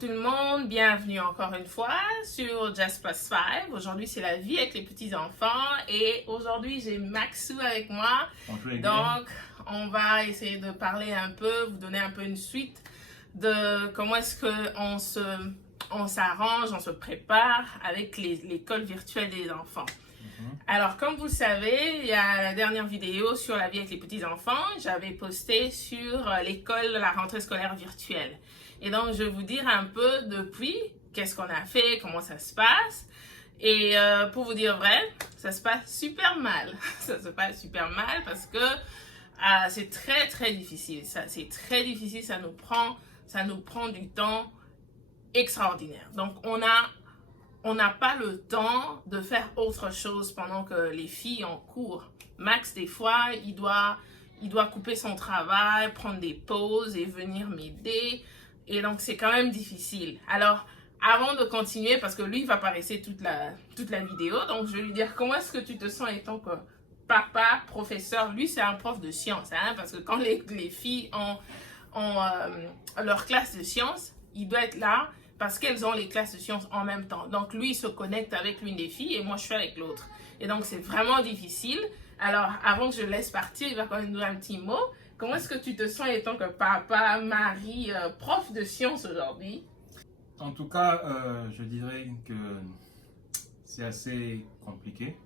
tout le monde, bienvenue encore une fois sur Just Plus 5. Aujourd'hui c'est la vie avec les petits enfants et aujourd'hui j'ai Maxou avec moi. Bonjour, donc on va essayer de parler un peu, vous donner un peu une suite de comment est-ce qu'on s'arrange, on se prépare avec l'école virtuelle des enfants. Alors, comme vous le savez, il y a la dernière vidéo sur la vie avec les petits-enfants. J'avais posté sur l'école, la rentrée scolaire virtuelle. Et donc, je vais vous dire un peu depuis, qu'est-ce qu'on a fait, comment ça se passe. Et pour vous dire vrai, ça se passe super mal. Ça se passe super mal parce que c'est très, très difficile. C'est très difficile, ça nous prend du temps extraordinaire. Donc, on n'a pas le temps de faire autre chose pendant que les filles ont cours. Max, des fois, il doit couper son travail, prendre des pauses et venir m'aider. Et donc, c'est quand même difficile. Alors, avant de continuer, parce que lui, il va pas rester toute la vidéo, donc je vais lui dire, comment est-ce que tu te sens étant que papa, professeur, lui, c'est un prof de sciences, hein, parce que quand les filles ont leur classe de sciences, il doit être là, parce qu'elles ont les classes de sciences en même temps. Donc, lui, il se connecte avec l'une des filles et moi, je suis avec l'autre. Et donc, c'est vraiment difficile. Alors, avant que je le laisse partir, il va quand même nous dire un petit mot. Comment est-ce que tu te sens étant que papa, mari, prof de sciences aujourd'hui? En tout cas, je dirais que c'est assez compliqué.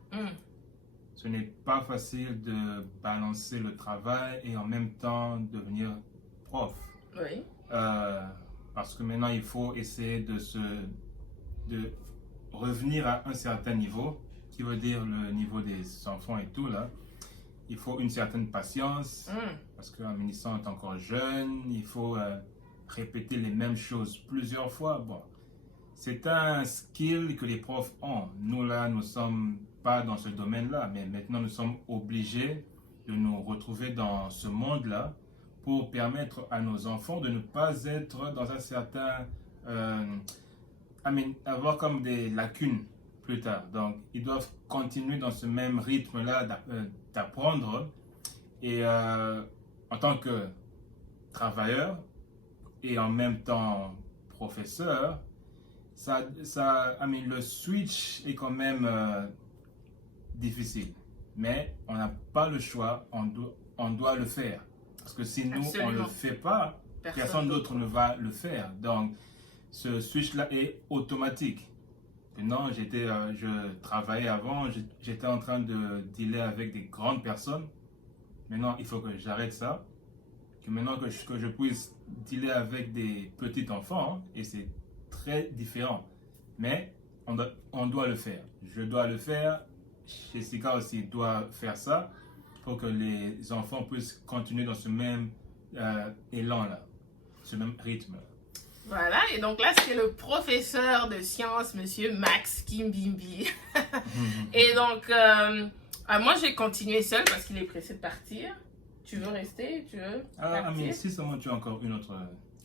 Ce n'est pas facile de balancer le travail et en même temps devenir prof. Oui. Parce que maintenant, il faut essayer de revenir à un certain niveau, qui veut dire le niveau des enfants et tout là. Il faut une certaine patience, parce qu'un ministre est encore jeune, il faut répéter les mêmes choses plusieurs fois. Bon, c'est un skill que les profs ont. Nous là, nous ne sommes pas dans ce domaine-là, mais maintenant nous sommes obligés de nous retrouver dans ce monde-là pour permettre à nos enfants de ne pas être dans un certain... avoir comme des lacunes plus tard. Donc, ils doivent continuer dans ce même rythme-là d'apprendre. Et en tant que travailleur et en même temps professeur, le switch est quand même difficile. Mais on n'a pas le choix, on doit le faire. Parce que si nous, on ne le fait pas, personne d'autre ne va le faire. Donc, ce switch-là est automatique. Non, je travaillais avant, j'étais en train de dealer avec des grandes personnes. Maintenant, il faut que j'arrête ça. Que maintenant que je puisse dealer avec des petits enfants, et c'est très différent. Mais on doit le faire. Je dois le faire. Jessica aussi doit faire ça pour que les enfants puissent continuer dans ce même élan-là, ce même rythme. Voilà, et donc là, c'est le professeur de sciences, monsieur Max Kimbimbi. Et donc, moi, je vais continuer seul parce qu'il est pressé de partir. Tu veux rester? Tu veux partir? Mais si seulement tu as encore une autre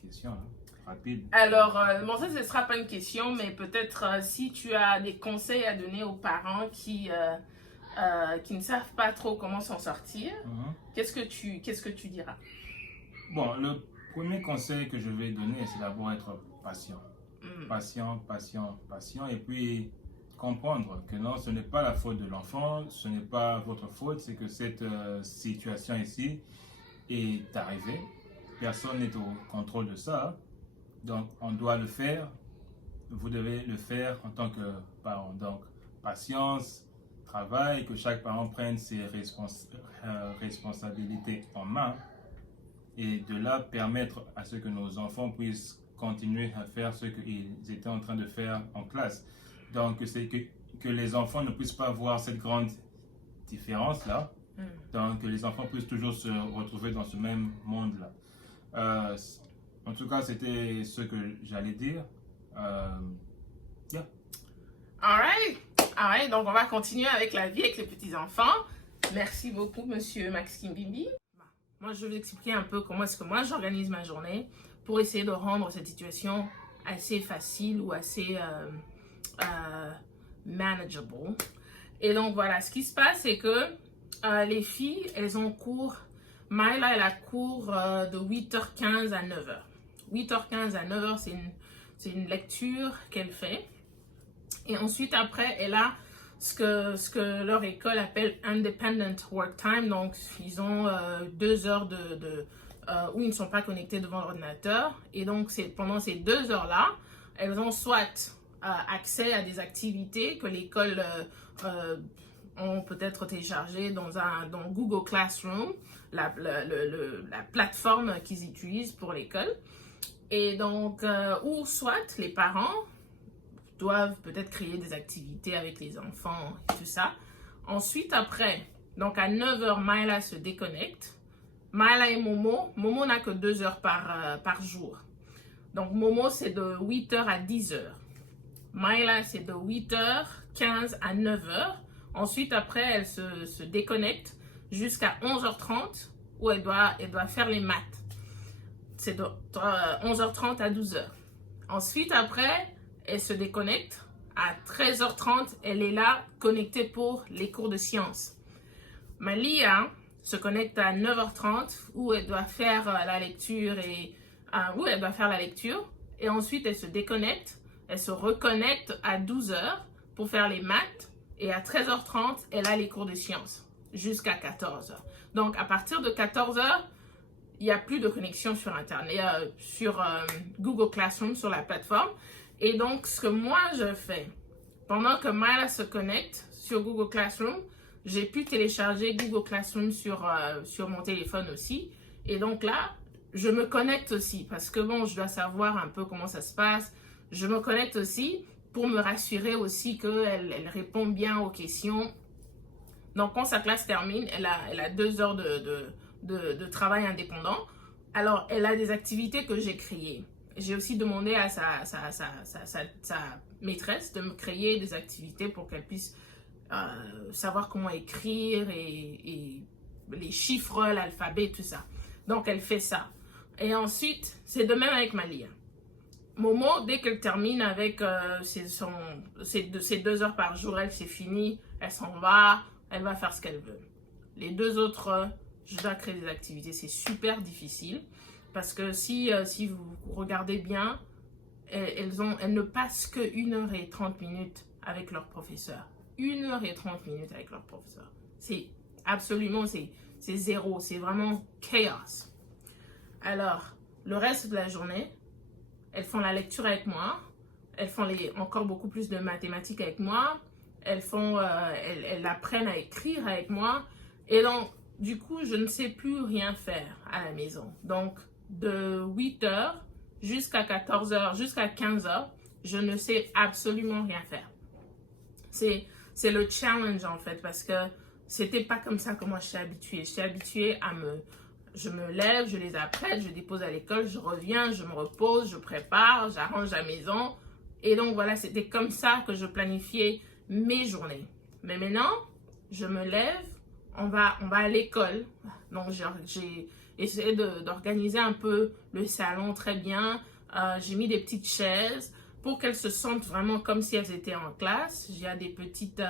question, hein, rapide. Alors, bon, ça, ce ne sera pas une question, mais peut-être si tu as des conseils à donner aux parents qui ne savent pas trop comment s'en sortir, qu'est-ce que tu diras? Bon, le premier conseil que je vais donner, c'est d'abord être patient. Patient, et puis comprendre que non, ce n'est pas la faute de l'enfant, ce n'est pas votre faute, c'est que cette situation ici est arrivée. Personne n'est au contrôle de ça, donc on doit le faire. Vous devez le faire en tant que parent. Donc, patience, travail, que chaque parent prenne ses responsabilités en main. Et de là, permettre à ce que nos enfants puissent continuer à faire ce qu'ils étaient en train de faire en classe. Donc, c'est que les enfants ne puissent pas voir cette grande différence-là. Donc, que les enfants puissent toujours se retrouver dans ce même monde-là. En tout cas, c'était ce que j'allais dire. Yeah. Alright, donc on va continuer avec la vie avec les petits-enfants. Merci beaucoup, monsieur Max Kimbimbi. Moi, je vais vous expliquer un peu comment est-ce que moi j'organise ma journée pour essayer de rendre cette situation assez facile ou assez manageable. Et donc, voilà, ce qui se passe, c'est que les filles, elles ont cours. Myla, elle a cours de 8h15 à 9h. 8h15 à 9h, C'est une lecture qu'elle fait. Et ensuite, après, elle a ce que leur école appelle Independent Work Time. Donc, ils ont 2 heures où ils ne sont pas connectés devant l'ordinateur. Et donc, pendant ces 2 heures-là, elles ont soit accès à des activités que l'école ont peut-être téléchargées dans Google Classroom, la plateforme qu'ils utilisent pour l'école. Et donc, ou soit les parents doivent peut-être créer des activités avec les enfants et tout ça. Ensuite, après, donc à 9h, Myla se déconnecte. Myla et Momo n'a que 2 heures par jour. Donc, Momo, c'est de 8h à 10h. Myla, c'est de 8h15 à 9h. Ensuite, après, elle se déconnecte jusqu'à 11h30 où elle doit faire les maths. C'est de 11h30 à 12h. Ensuite, après, elle se déconnecte. À 13h30, elle est là, connectée pour les cours de sciences. Malia se connecte à 9h30 où elle doit faire la lecture et ensuite elle se déconnecte. Elle se reconnecte à 12h pour faire les maths et à 13h30, elle a les cours de sciences jusqu'à 14h. Donc, à partir de 14h, il n'y a plus de connexion sur Internet, sur Google Classroom, sur la plateforme. Et donc, ce que moi, je fais, pendant que Myla se connecte sur Google Classroom, j'ai pu télécharger Google Classroom sur mon téléphone aussi. Et donc là, je me connecte aussi parce que bon, je dois savoir un peu comment ça se passe. Je me connecte aussi pour me rassurer aussi qu'elle répond bien aux questions. Donc, quand sa classe termine, elle a 2 heures de travail indépendant. Alors, elle a des activités que j'ai créées. J'ai aussi demandé à sa maîtresse de me créer des activités pour qu'elle puisse savoir comment écrire et les chiffres, l'alphabet, tout ça. Donc, elle fait ça. Et ensuite, c'est de même avec Malia. Momo, dès qu'elle termine avec ses 2 heures par jour, c'est fini, elle s'en va, elle va faire ce qu'elle veut. Les 2 autres, je dois créer des activités. C'est super difficile parce que si vous regardez bien, elles ne passent que 1h30 avec leur professeur. 1h30 avec leur professeur. C'est absolument, c'est zéro. C'est vraiment chaos. Alors, le reste de la journée, elles font la lecture avec moi. Elles font encore beaucoup plus de mathématiques avec moi. Elles apprennent à écrire avec moi. Et donc, du coup, je ne sais plus rien faire à la maison. Donc, de 8h jusqu'à 14h, jusqu'à 15h, je ne sais absolument rien faire. C'est le challenge, en fait, parce que c'était pas comme ça que moi je suis habituée. Je suis habituée je me lève, je les apprête, je dépose à l'école, je reviens, je me repose, je prépare, j'arrange la maison. Et donc, voilà, c'était comme ça que je planifiais mes journées. Mais maintenant, je me lève, on va à l'école. Donc, j'ai essayé d'organiser un peu le salon très bien. J'ai mis des petites chaises pour qu'elles se sentent vraiment comme si elles étaient en classe. Il y a des petites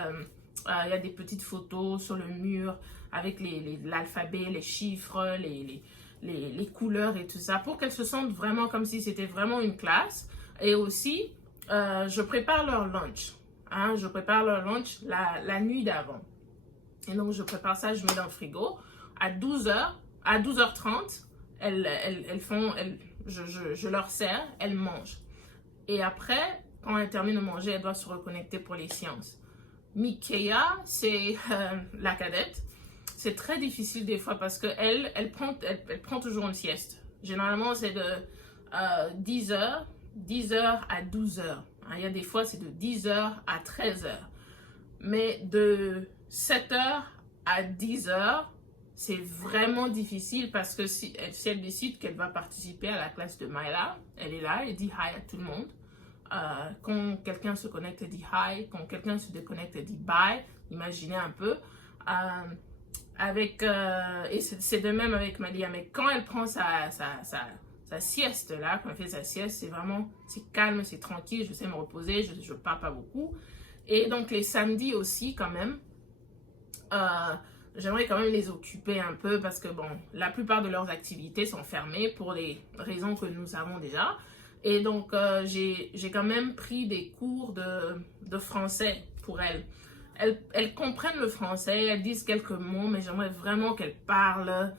photos sur le mur avec l'alphabet, les chiffres, les couleurs et tout ça, pour qu'elles se sentent vraiment comme si c'était vraiment une classe. Et aussi, je prépare leur lunch. Je prépare leur lunch la nuit d'avant. Et donc, je prépare ça, je mets dans le frigo. À 12h30, je leur sers, elles mangent. Et après, quand elles terminent de manger, elles doivent se reconnecter pour les sciences. Mikeya, c'est la cadette. C'est très difficile des fois parce qu'elle prend toujours une sieste. Généralement, c'est de 10h à 12h. Il y a des fois, c'est de 10h à 13h. Mais de 7h à 10h, c'est vraiment difficile parce que si elle décide qu'elle va participer à la classe de Myla, elle est là, elle dit hi à tout le monde. Quand quelqu'un se connecte, elle dit hi. Quand quelqu'un se déconnecte, elle dit bye. Imaginez un peu. Et c'est de même avec Malia. Mais quand elle prend sa sieste là, quand elle fait sa sieste, c'est calme, c'est tranquille, je sais me reposer, je parle pas beaucoup. Et donc les samedis aussi quand même, j'aimerais quand même les occuper un peu parce que bon, la plupart de leurs activités sont fermées pour les raisons que nous savons déjà. Et donc, j'ai quand même pris des cours de français pour elles. Elles comprennent le français, elles disent quelques mots, mais j'aimerais vraiment qu'elles parlent,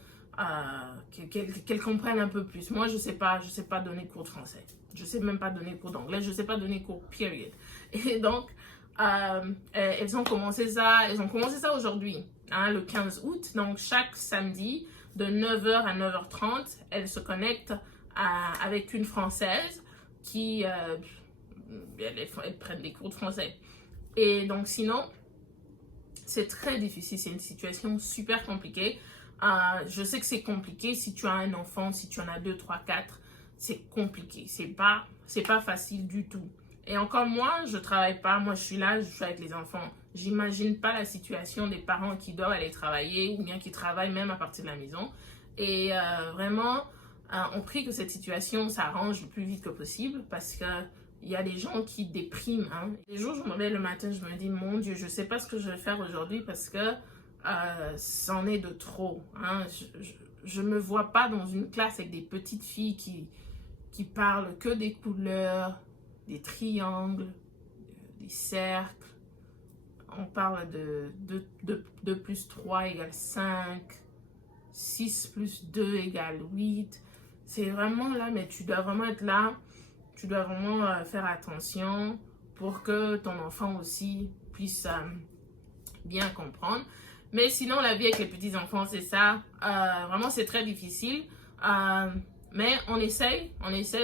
qu'elles comprennent un peu plus. Moi, je sais pas donner cours de français. Je sais même pas donner cours d'anglais. Je sais pas donner cours, period. Et donc, elles ont commencé ça aujourd'hui, hein, le 15 août. Donc, chaque samedi, de 9h à 9h30, elles se connectent avec une Française qui, elles prennent des cours de français. Et donc, sinon, c'est très difficile, c'est une situation super compliquée. Je sais que c'est compliqué si tu as un enfant, si tu en as 2, 3, 4, c'est compliqué. C'est pas facile du tout. Et encore moi, je travaille pas, moi je suis là, je suis avec les enfants. J'imagine pas la situation des parents qui doivent aller travailler ou bien qui travaillent même à partir de la maison. Et vraiment, on prie que cette situation s'arrange le plus vite que possible parce que il y a des gens qui dépriment. Hein. Les jours où je me réveille le matin, je me dis, mon Dieu, je ne sais pas ce que je vais faire aujourd'hui parce que c'en est de trop. Hein. Je ne me vois pas dans une classe avec des petites filles qui parlent que des couleurs, des triangles, des cercles. On parle de 2 plus 3 égale 5, 6 plus 2 égale 8. C'est vraiment là, mais tu dois vraiment être là. Tu dois vraiment faire attention pour que ton enfant aussi puisse bien comprendre. Mais sinon, la vie avec les petits-enfants, c'est ça. Vraiment, c'est très difficile. Mais on essaye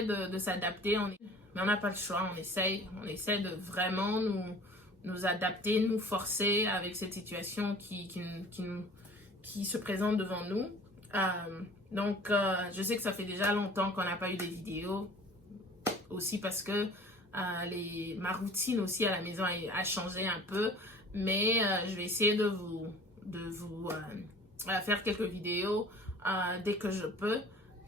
de s'adapter. Mais on n'a pas le choix, on essaye de vraiment nous adapter, nous forcer avec cette situation qui se présente devant nous. Donc, je sais que ça fait déjà longtemps qu'on n'a pas eu des vidéos. Aussi parce que ma routine aussi à la maison a changé un peu, mais je vais essayer de vous faire quelques vidéos dès que je peux.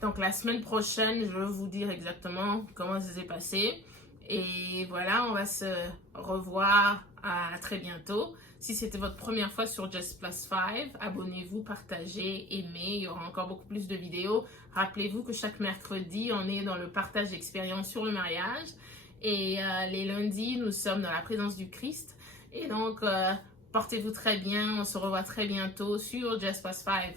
Donc la semaine prochaine, je vais vous dire exactement comment ça s'est passé. Et voilà, on va se revoir à très bientôt. Si c'était votre première fois sur Just Plus 5, abonnez-vous, partagez, aimez. Il y aura encore beaucoup plus de vidéos. Rappelez-vous que chaque mercredi, on est dans le partage d'expériences sur le mariage. Et les lundis, nous sommes dans la présence du Christ. Et donc, portez-vous très bien. On se revoit très bientôt sur Just Plus 5.